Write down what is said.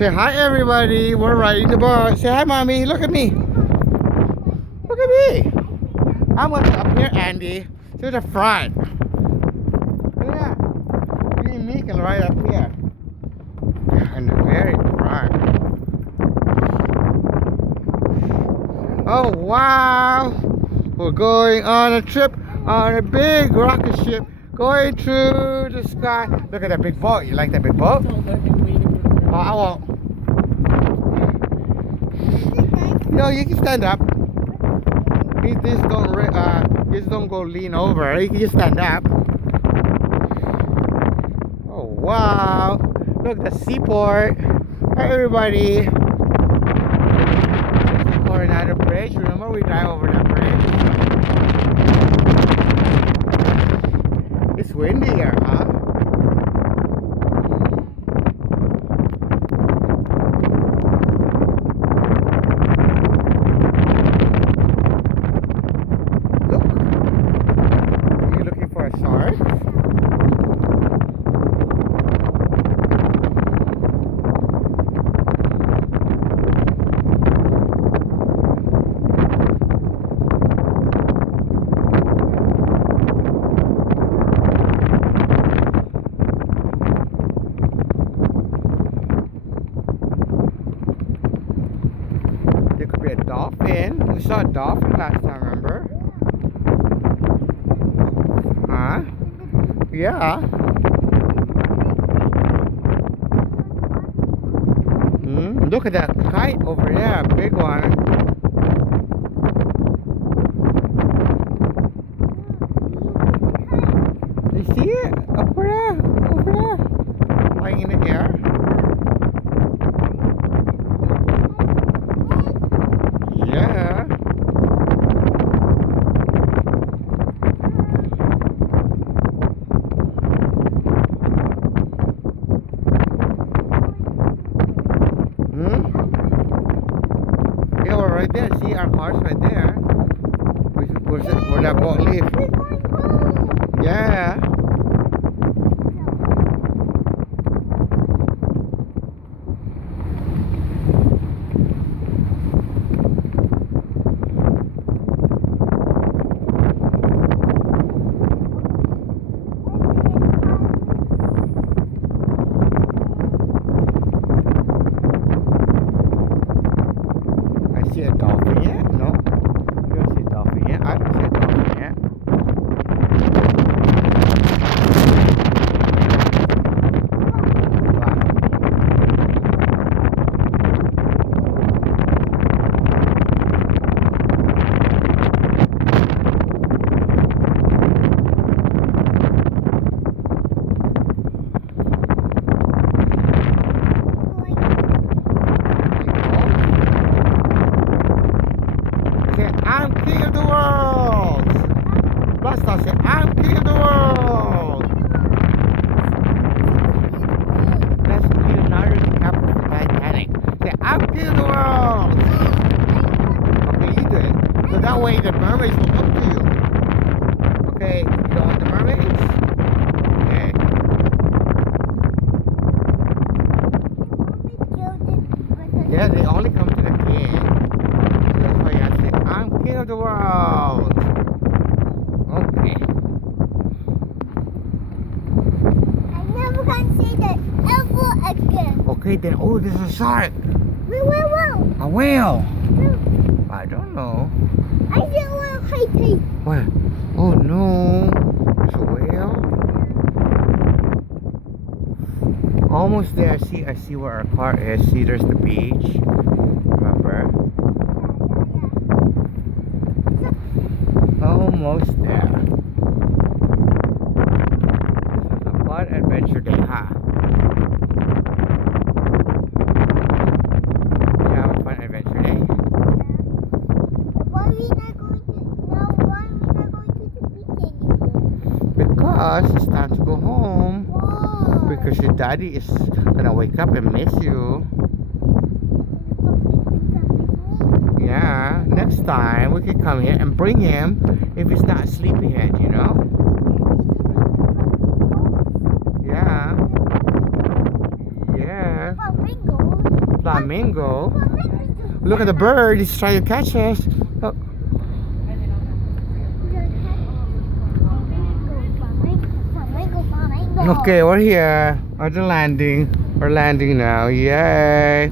Say hi, everybody. We're riding the boat. Say hi, mommy. Look at me. Look at me. I'm up here, Andy, to the front. Yeah. Me and me can ride up here. In the very front. Oh, wow. We're going on a trip on a big rocket ship going through the sky. Look at that big boat. You like that big boat? Oh, I won't. No, you can stand up. You just don't go lean over. You can just stand up. Oh wow! Look, the seaport. Hi everybody. The Coronado Bridge. Remember we drive over that bridge? It's windy here, huh? Dolphin. We saw a dolphin last time, remember? Huh? Yeah. Look at that kite over there, big one. You see it? Over there, flying in the air. Yeah. Yeah, we're right there. See our cars right there. Where that boat lives. Yeah. See a dolphin yet? No. You don't see a dolphin yet? I don't see a dolphin yet. I'm king of the world. Last time say, I'm king of the world. That's Leonardo DiCaprio from Titanic. Say, I'm king of the world. Okay, you do it. So that way the mermaids will come to you. Okay, you don't want the mermaids? Okay. Yeah, they only come to the king. I'm king of the world. Okay. I never can say that ever again. Okay, then. Oh, there's a shark. Where? A whale. I don't know. I see a whale. Hey. Where? Oh no. There's a whale. Almost there. I see where our car is. See, there's the beach. Remember? Almost there. This is a fun adventure day, huh? You have a fun adventure day? Why are we not going to the beach anymore? Because it's time to go home. Whoa. Because your daddy is gonna wake up and miss you. Yeah, next time we can come here and bring him if he's not sleepyhead, you know? Yeah. Yeah. Well, Ringo. Flamingo. Look at the bird. He's trying to catch us. Oh, okay, we're here at the landing. We're landing now. Yay.